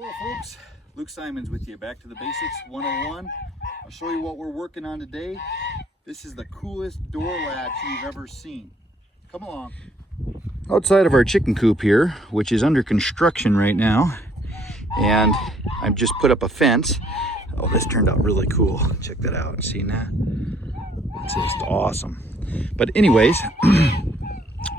Hello folks, Luke Simons with you. Back to the Basics 101. I'll show you what we're working on today. This is the coolest door latch you've ever seen. Come along. Outside of our chicken coop here, which is under construction right now, and I've just put up a fence. Oh, this turned out really cool. Check that out. See that? It's just awesome. But anyways,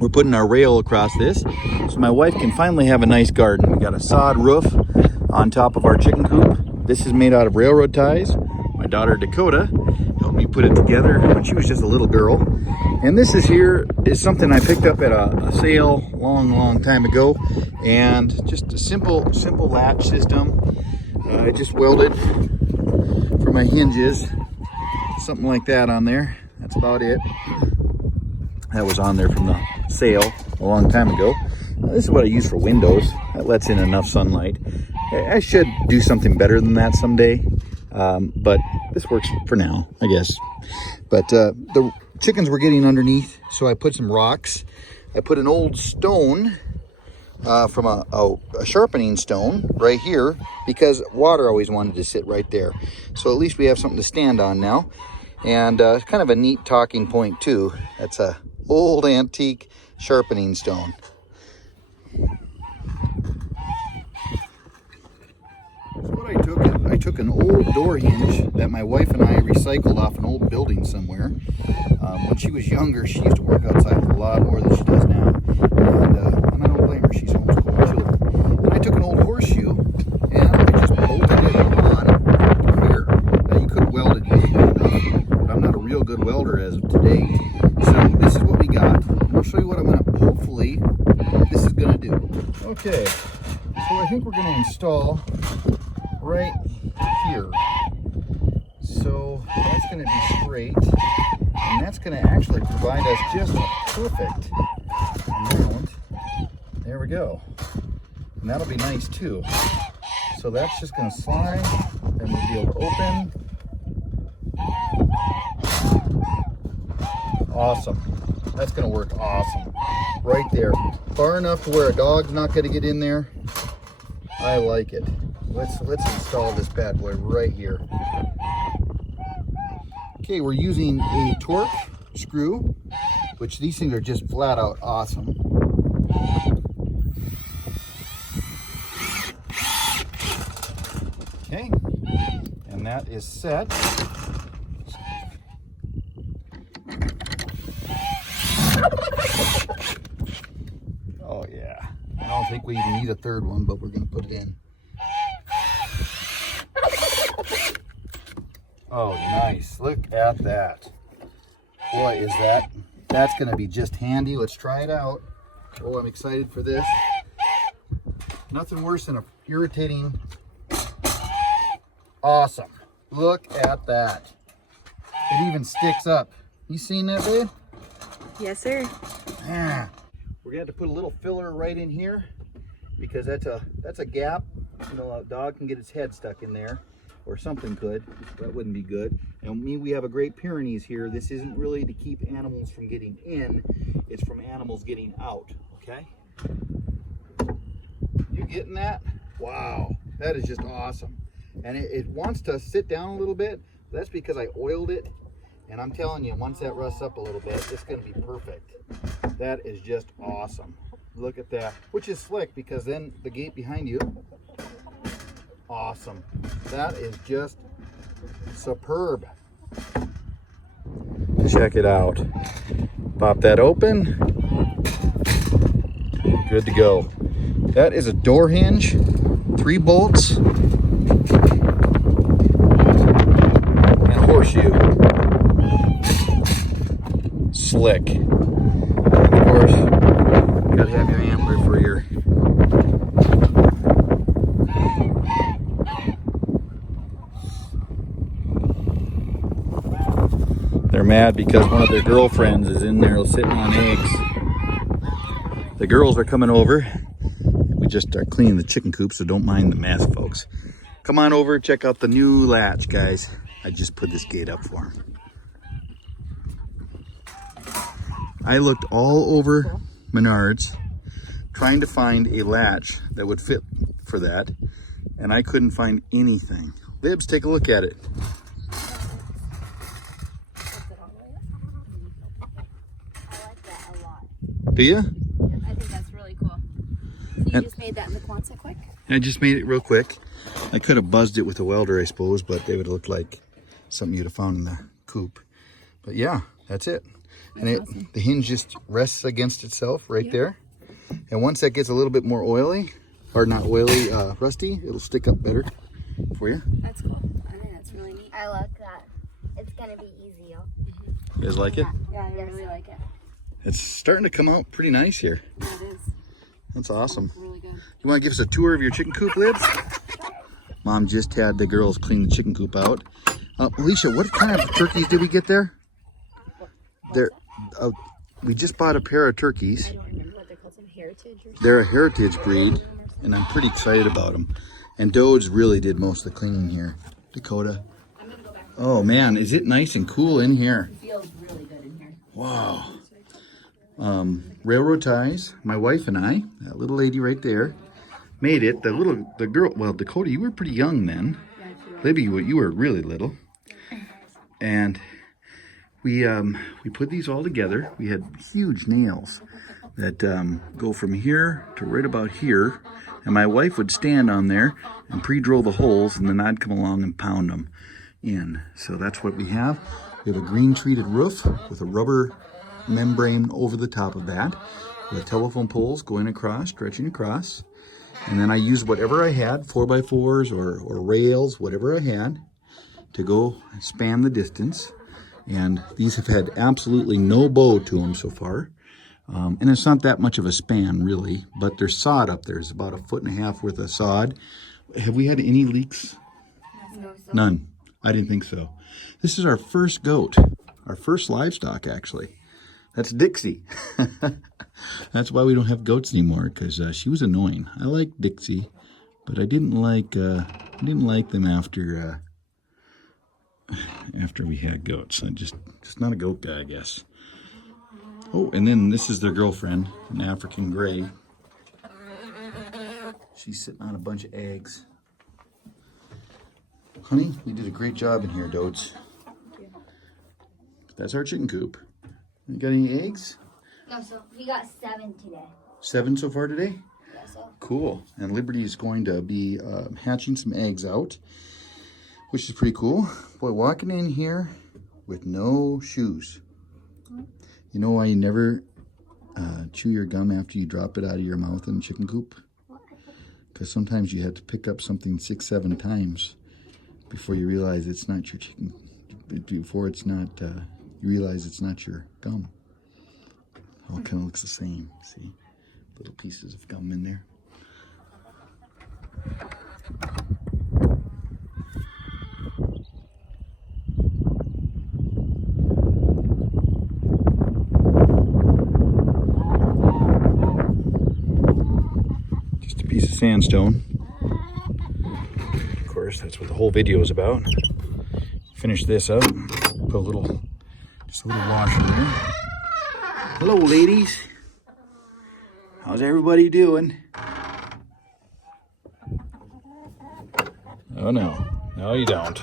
we're putting our rail across this so my wife can finally have a nice garden. We got a sod roof on top of our chicken coop. This is made out of railroad ties. My daughter Dakota helped me put it together when she was just a little girl. And this is something I picked up at a sale long time ago, and just a simple latch system. I just welded for my hinges, something like that on there. That's about it. That was on there from the sale a long time ago. This is what I use for windows. That lets in enough sunlight. I should do something better than that someday, but this works for now, I guess. But the chickens were getting underneath, so I put some rocks. I put an old stone from a sharpening stone right here, because water always wanted to sit right there. So at least we have something to stand on now. And kind of a neat talking point too. That's a old antique sharpening stone. So what I took is I took an old door hinge that my wife and I recycled off an old building somewhere. When she was younger, she used to work outside a lot more than she does now. And I don't blame her. She's homeschooling children. And I took an old horseshoe and I just bolted it on here. Now you could weld it easily enough, but I'm not a real good welder as of today. So this is what we got. And I'll show you what I'm going to, hopefully, this is going to do. Okay, so I think we're going to install right here. So that's going to be straight, and that's going to actually provide us just a perfect amount. There we go. And that'll be nice too. So that's just going to slide, and we'll be able to open. Awesome. That's going to work awesome. Right there. Far enough to where a dog's not going to get in there. I like it. Let's install this bad boy right here. Okay, we're using a torque screw, which these things are just flat out awesome. Okay, and that is set. Oh yeah, I don't think we even need a third one, but we're going to put it in. Oh, nice. Look at that. Boy, is that's going to be just handy. Let's try it out. Oh, I'm excited for this. Nothing worse than a irritating. Awesome. Look at that. It even sticks up. You seen that, babe? Yes, sir. Yeah. We're going to have to put a little filler right in here, because that's a gap. You know, a dog can get its head stuck in there. Or something could. That wouldn't be good. And we have a Great Pyrenees here. This isn't really to keep animals from getting in. It's from animals getting out. Okay? You getting that? Wow. That is just awesome. And it wants to sit down a little bit. That's because I oiled it. And I'm telling you, once that rusts up a little bit, it's going to be perfect. That is just awesome. Look at that. Which is slick, because then the gate behind you. Awesome. That is just superb. Check it out. Pop that open. Good to go. That is a door hinge, 3 bolts, and a horseshoe. Slick. And of course, you gotta have your antler for your They're mad because one of their girlfriends is in there sitting on eggs. The girls are coming over. We just are cleaning the chicken coop, so don't mind the mess, folks. Come on over, check out the new latch, guys. I just put this gate up for them. I looked all over Menards trying to find a latch that would fit for that, and I couldn't find anything. Libs, take a look at it. I like that a lot. Do you? I think that's really cool. So you just made that in the Quonset quick? I just made it real quick. I could have buzzed it with a welder, I suppose, but they would have looked like something you'd have found in the coop. But yeah, that's it. And Awesome. the hinge just rests against itself right there. And once that gets a little bit more oily, or not oily, rusty, it'll stick up better for you. That's cool. I think that's really neat. I like that. It's gonna be easier. You guys like it? Yeah, I really like it. It's starting to come out pretty nice here. Yeah, it is. That's awesome. It's really good. You want to give us a tour of your chicken coop, Libs? Mom just had the girls clean the chicken coop out. Alicia, what kind of turkeys did we get there? We just bought a pair of turkeys. I don't remember what they're called. Some heritage or something. They're a heritage breed, and I'm pretty excited about them. And Doge really did most of the cleaning here. Dakota. I'm going to go back. Oh man, is it nice and cool in here? It feels really good in here. Wow. Railroad ties. My wife and I, that little lady right there, made it. The girl, well, Dakota, you were pretty young then. Libby, you were really little. And we put these all together. We had huge nails that go from here to right about here. And my wife would stand on there and pre-drill the holes, and then I'd come along and pound them in. So that's what we have. We have a green treated roof with a rubber membrane over the top of that, with telephone poles going across, stretching across. And then I used whatever I had, 4x4s or rails, whatever I had, to go span the distance. And these have had absolutely no bow to them so far. And it's not that much of a span, really, but there's sod up there. It's about 1.5 feet worth of sod. Have we had any leaks? No, so None. I didn't think so. This is our first goat, our first livestock, actually. That's Dixie. That's why we don't have goats anymore, because she was annoying. I liked Dixie, but I didn't like them after we had goats. I'm just not a goat guy, I guess. Oh, and then this is their girlfriend, an African gray. She's sitting on a bunch of eggs. Honey, you did a great job in here, Dotes. That's our chicken coop. You got any eggs? no, so we got 7 today. 7 so far today? Yeah, so Cool. And Liberty is going to be hatching some eggs out, which is pretty cool. Boy, walking in here with no shoes. You know why you never chew your gum after you drop it out of your mouth in a chicken coop? Because sometimes you have to pick up something 6-7 times before you realize it's not your chicken. Before it's not, you realize it's not your gum. All kind of looks the same. See, little pieces of gum in there. Just a piece of sandstone. Of course, that's what the whole video is about. Finish this up. Put just a little wash in there. Hello, ladies. How's everybody doing? Oh no, no you don't.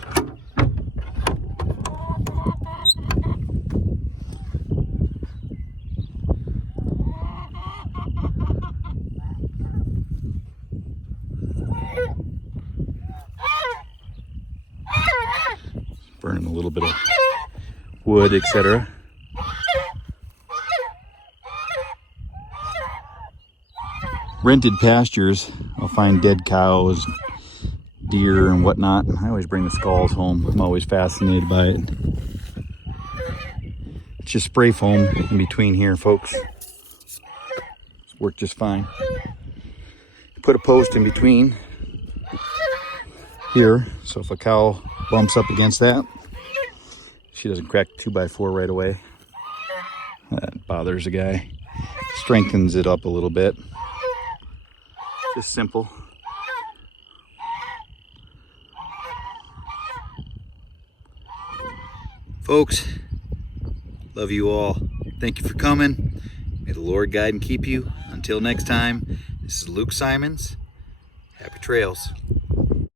Burning a little bit of wood, etc. Rented pastures, I'll find dead cows, deer and whatnot. I always bring the skulls home. I'm always fascinated by it. It's just spray foam in between here, folks. It's worked just fine. Put a post in between here, so if a cow bumps up against that, she doesn't crack the 2x4 right away. That bothers a guy. Strengthens it up a little bit. Just simple. Folks, love you all. Thank you for coming. May the Lord guide and keep you. Until next time, this is Luke Simons. Happy trails.